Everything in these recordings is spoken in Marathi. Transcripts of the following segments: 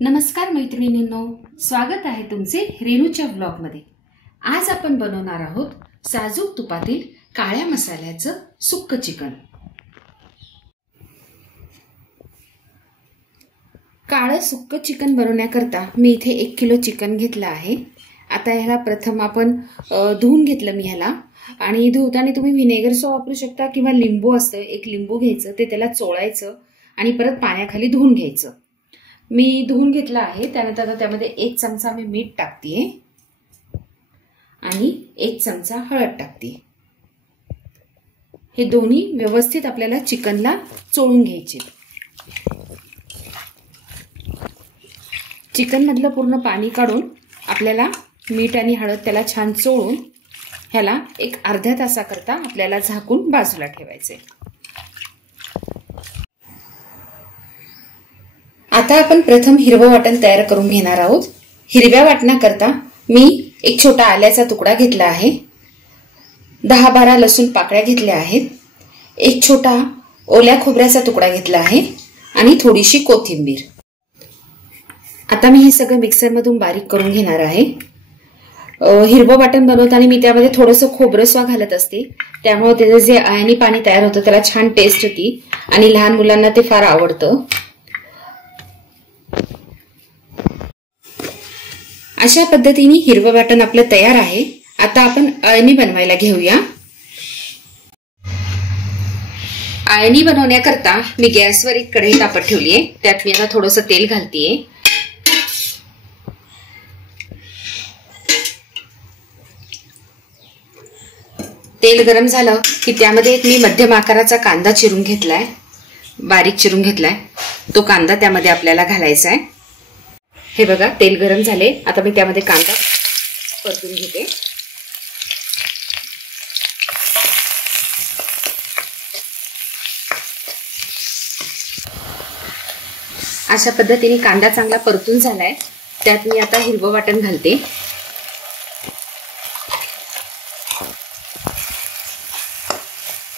नमस्कार मैत्रिणींनो, स्वागत आहे तुमचे रेणूच्या व्लॉगमध्ये। आज आपण बनवणार आहोत साजूक तुपातील काळ्या मसाल्याचं सुक्क चिकन। काळं सुक्क चिकन बनवण्याकरता मी इथे 1 किलो चिकन घेतलं आहे। आता ह्याला प्रथम आपण धुवून घेतलं मी ह्याला, आणि धुवताना तुम्ही व्हिनेगर सॉस वापरू शकता किंवा लिंबू असतं, 1 लिंबू घ्यायचं, ते त्याला चोळायचं आणि परत पाण्याखाली धुवून घ्यायचं। मी धुवून घेतला आहे। त्यानंतर आता त्यामध्ये 1 चमचा मी मीठ टाकते आणि 1 चमचा हळद टाकते। हे दोन्ही व्यवस्थित आपल्याला चिकनला चोळून घ्यायचे। चिकन मधलं पूर्ण पाणी काढून आपल्याला मीठ आणि हळद त्याला छान चोळून ह्याला एक अर्ध्या तासाकरता आपल्याला झाकून बाजूला ठेवायचे। आता आपण प्रथम हिरवं वाटण तयार करून घेणार आहोत। हिरव्या वाटणाकरता मी एक छोटा आल्याचा तुकडा घेतला आहे, 10-12 लसूण पाकळ्या घेतल्या आहेत, एक छोटा ओल्या खोबऱ्याचा तुकडा घेतला आहे आणि थोडीशी कोथिंबीर। आता मी हे सगळं मिक्सर मधून बारीक करून घेणार आहे। हिरवं वाटण बनवताना मी त्यामध्ये थोडंसं खोबरं सुद्धा घालत असते, त्यामुळे त्याचं जे आयनी पाणी तयार होतं त्याला छान टेस्ट येते आणि लहान मुलांना ते फार आवडतं। अशा पद्धतीने हिरवं वाटण आपलं तयार आहे। आता आपण अळणी बनवायला घेऊया। अळणी बनवण्याकरता मी गॅसवर एक कढई तापत ठेवली आहे, त्यात मी आता थोडंसं तेल घालतेय। तेल गरम झालं की त्यामध्ये एक मी मध्यम आकाराचा कांदा चिरून घेतलाय, बारीक चिरून घेतलाय, तो कांदा त्यामध्ये आपल्याला घालायचा आहे। हे बघा, तेल गरम झाले, आता मी त्यामध्ये कांदा परतून घेते। अशा पद्धतीने कांदा चांगला परतून झालाय, त्यात मी आता हिरवं वाटण घालते।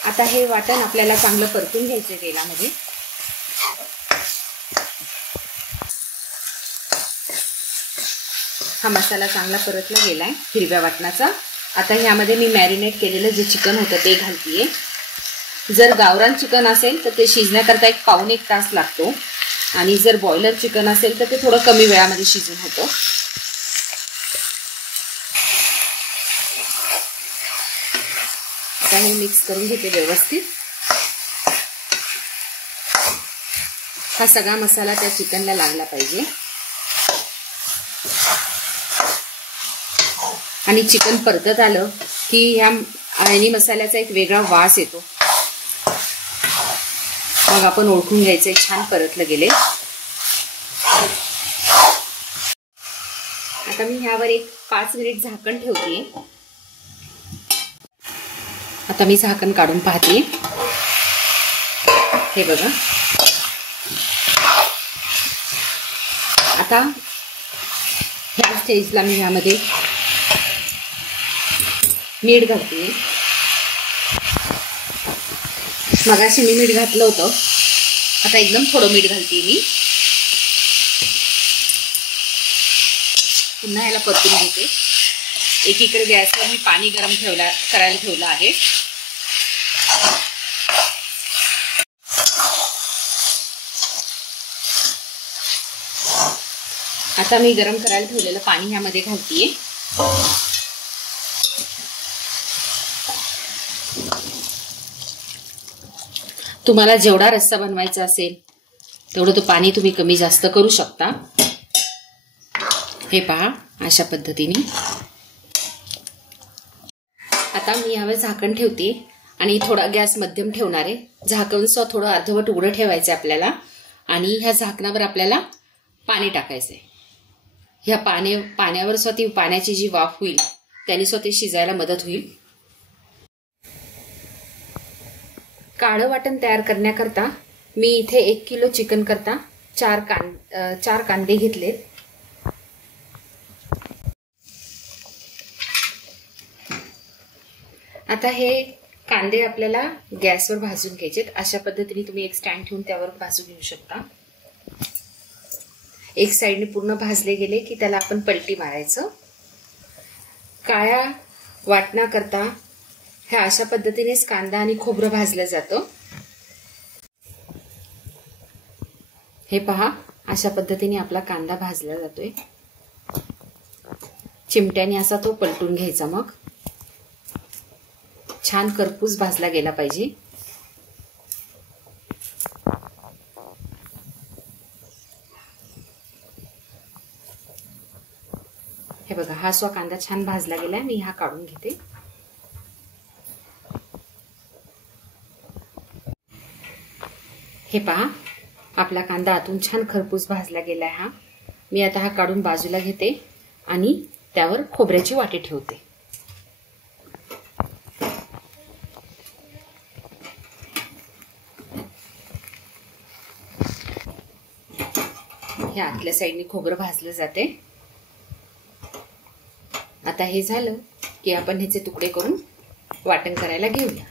आता हे वाटण आपल्याला चांगलं परतून घ्यायचं तेलामध्ये। हा मसाला चांगला परतला गेलाय हिरव्या वाटणाचा। आता ह्यामध्ये मी मॅरिनेट केलेलं जे चिकन होतं ते घालतेय। जर गावरान चिकन असेल तर ते शिजण्याकरता 1 पाऊण 1 तास लागतो, आणि जर बॉयलर चिकन असेल तर ते थोडं कमी वेळामध्ये शिजून होतं। आता हे मिक्स करून घेते व्यवस्थित। हा सगळा मसाला त्या चिकनला लागला पाहिजे, आणि चिकन परतत आलं की ह्या अळणी मसाल्याचा एक वेगळा वास येतो, मग आपण ओळखून घ्यायचं छान परतलं गेले। आता मी ह्यावर एक 5 मिनिट झाकण ठेवते। आता मी झाकण काढून पाहते। हे बघा, आता ह्या स्टेजला मी ह्यामध्ये मीठ घालते। मगाशी मी मीठ घातलं होतं, आता एकदम थोडं मीठ घालते मी। पुन्हा याला परतून घेते। एकीकडे गॅसवर मी पाणी गरम करायला ठेवलं आहे। आता मी गरम करायला ठेवलेलं पाणी ह्यामध्ये घालतेय। तुम्हाला जेवढा रस्सा बनवायचा असेल तेवढं तो पाणी तुम्ही कमी जास्त करू शकता। हे पहा, अशा पद्धतीने। आता मी यावर झाकण ठेवते आणि थोडा गॅस मध्यम ठेवणार आहे। झाकण सुद्धा थोडं अर्धवट उघडं ठेवायचं आपल्याला, आणि ह्या झाकणावर आपल्याला पाणी टाकायचंय। ह्या पाण्यावर सुद्धा ती पाण्याची जी वाफ होईल त्याने सुद्धा ते शिजायला मदत होईल। काळं वाटण तयार करण्याकरता मी इथे 1 किलो चिकन करता 4 कांदे घेतलेत। आता हे कांदे आपल्याला गॅसवर भाजून घ्यायचे। अशा पद्धतीने तुम्ही एक स्टँड ठेवून त्यावर भाजून घेऊ शकता। एक साईडने पूर्ण भाजले गेले की त्याला आपण पलटी मारायचं. काळ्या वाटणाकरता ह्या अशा पद्धतीनेच कांदा आणि खोबरं भाजलं जातं. हे पहा, अशा पद्धतीने आपला कांदा भाजला जातोय. चिमट्याने असा तो पलटून घ्यायचा. मग छान करपूस भाजला गेला पाहिजे. हे बघा, हा जो कांदा छान भाजला गेलाय. मी हा काढून घेते. हे पहा, आपला कांदा आतून छान खरपूस भाजला गेलाय. मी आता हा काढून बाजूला घेते आणि त्यावर खोबऱ्याची वाटी ठेवते. हे आतल्या साईडने खोबरं भाजलं जाते. आता हे झालं की आपण ह्याचे तुकडे करून वाटण करायला घेऊया.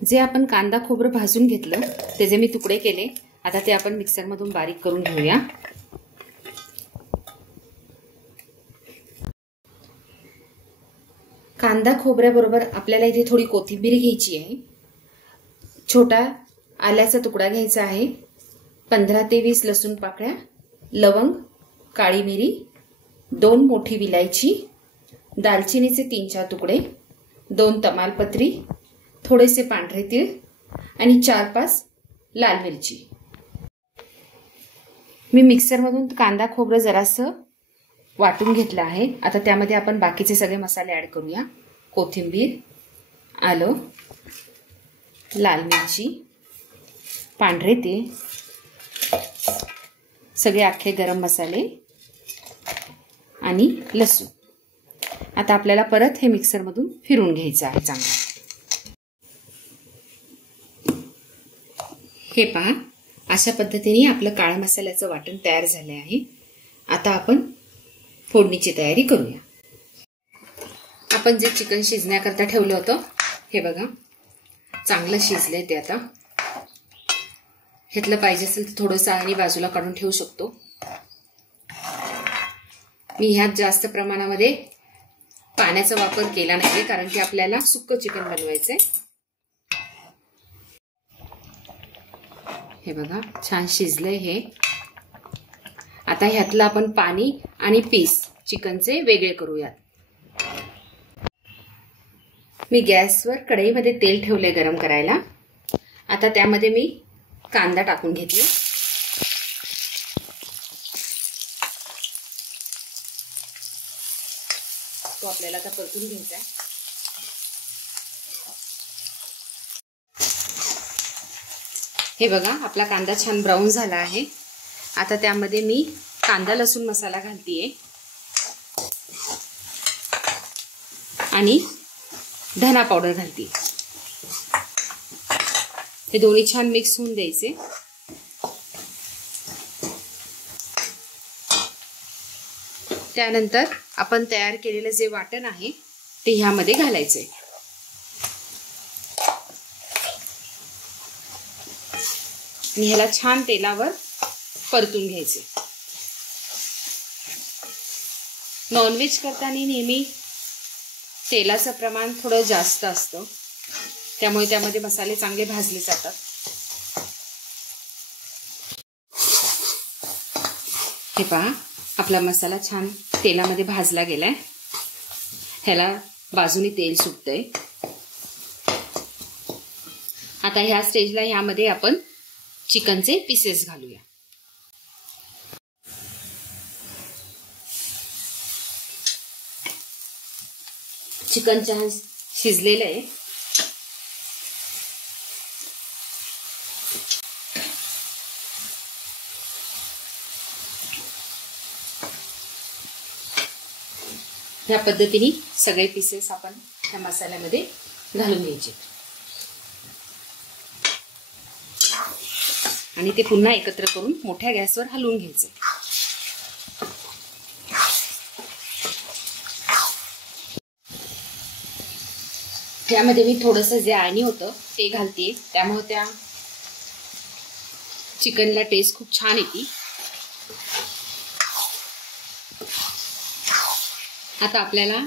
जे आपण कांदा खोबरं भाजून घेतलं त्याचे मी तुकडे केले. आता ते आपण मिक्सर मधून बारीक करून घेऊया. कांदा खोबऱ्याबरोबर आपल्याला इथे थोडी कोथिंबीर घ्यायची आहे. छोटा आल्याचा तुकडा घ्यायचा आहे. 15 ते 20 लसूण पाकळ्या, लवंग, काळी मिरी, 2 मोठी विलायची, दालचिनीचे 3-4 तुकडे, 2 तमालपत्री, थोडेसे पांढरे तीळ आणि 4-5 लाल मिरची. मी मिक्सरमधून कांदा खोबरं जरासं वाटून घेतलं आहे. आता त्यामध्ये आपण बाकीचे सगळे मसाले ऍड करूया. कोथिंबीर, आलं, लाल मिरची, पांढरे तीळ, सगळे अख्खे गरम मसाले आणि लसूण. आता आपल्याला परत हे मिक्सरमधून फिरून घ्यायचं आहे चांगलं. हे पहा, अशा पद्धतीने आपलं काळा मसाल्याचं वाटण तयार झाले आहे. आता आपण फोडणीची तयारी करूया. आपण जे चिकन शिजण्याकरता ठेवलं होतं, हे बघा चांगलं शिजलंय ते. आता ह्यातलं पाहिजे असेल तर थोडं चाळणी बाजूला काढून ठेवू शकतो. मी ह्यात जास्त प्रमाणामध्ये पाण्याचा वापर केला नाही कारण की आपल्याला सुक्क चिकन बनवायचंय. हे बघा छान शिजलंय हे. आता ह्यातलं आपण पाणी आणि पीस चिकनचे वेगळे करूयात. मी गॅसवर कढईमध्ये तेल ठेवले गरम करायला. आता त्यामध्ये मी कांदा टाकून घेतला. तो आपल्याला आता परतून घ्यायचा आहे. हे बघा आपला कांदा छान ब्राऊन झाला आहे. आता त्यामध्ये मी कांदा लसूण मसाला घालतीये आणि धना पावडर घालते. हे दोन्ही छान मिक्स होऊन द्यायचे. त्यानंतर आपण तयार केलेलं जे वाटण आहे ते ह्यामध्ये घालायचे आणि ह्याला छान तेलावर परतून घ्यायचे. नॉनव्हेज करताना नेहमी तेलाचं प्रमाण थोडं जास्त असतं, त्यामुळे त्यामध्ये मसाले चांगले भाजले जातात. हे पहा आपला मसाला छान तेलामध्ये भाजला गेलाय. ह्याला बाजूने तेल सुटतंय. आता ह्या स्टेजला ह्यामध्ये आपण चिकनचे पीसेस घालूया. चिकन छान शिजलेलं आहे. ह्या पद्धतीने सगळे पीसेस आपण ह्या मसाल्यामध्ये घालून घ्यायचे आणि ते पुन्हा एकत्र करून मोठ्या गॅसवर हलवून घ्यायचे. यामध्ये मी थोडंसं जे आळणी होतं ते घालते, त्यामुळे त्या चिकनला टेस्ट खूप छान येते। आता आपल्याला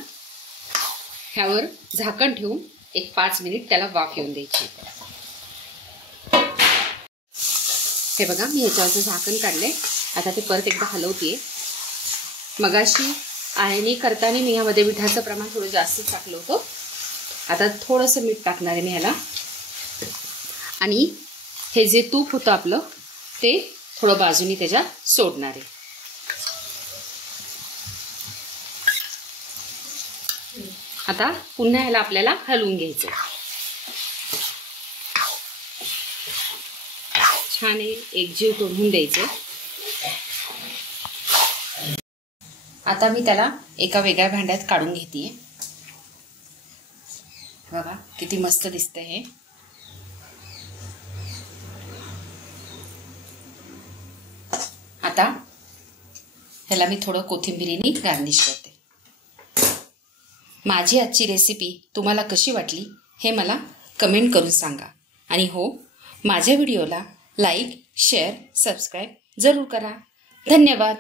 ह्यावर झाकण ठेवून एक 5 मिनिट त्याला वाफ येऊन द्यायची। हे बघा, मी ह्याच्यावरचं झाकण काढले। आता ते परत एकदा हलवते। मगाशी आळणी करताना मी ह्यामध्ये मिठाचं प्रमाण थोडं जास्त टाकलं होतं। आता थोडंसं मीठ टाकणार आहे मी ह्याला, आणि हे जे तूप होतं आपलं ते थोडं बाजूनी त्याच्यात सोडणार आहे। आता पुन्हा ह्याला आपल्याला हलवून घ्यायचं। छान एकजीव करून द्यायचं। आता मी त्याला एका वेगळ्या भांड्यात काढून घेतेय। बघा किती मस्त दिसतंय हे। आता ह्याला मी थोडं कोथिंबिरीने गार्निश करते। माझी आजची रेसिपी तुम्हाला कशी वाटली हे मला कमेंट करून सांगा। आणि हो, माझ्या व्हिडिओला लाईक, शेअर, सबस्क्राईब जरूर करा। धन्यवाद।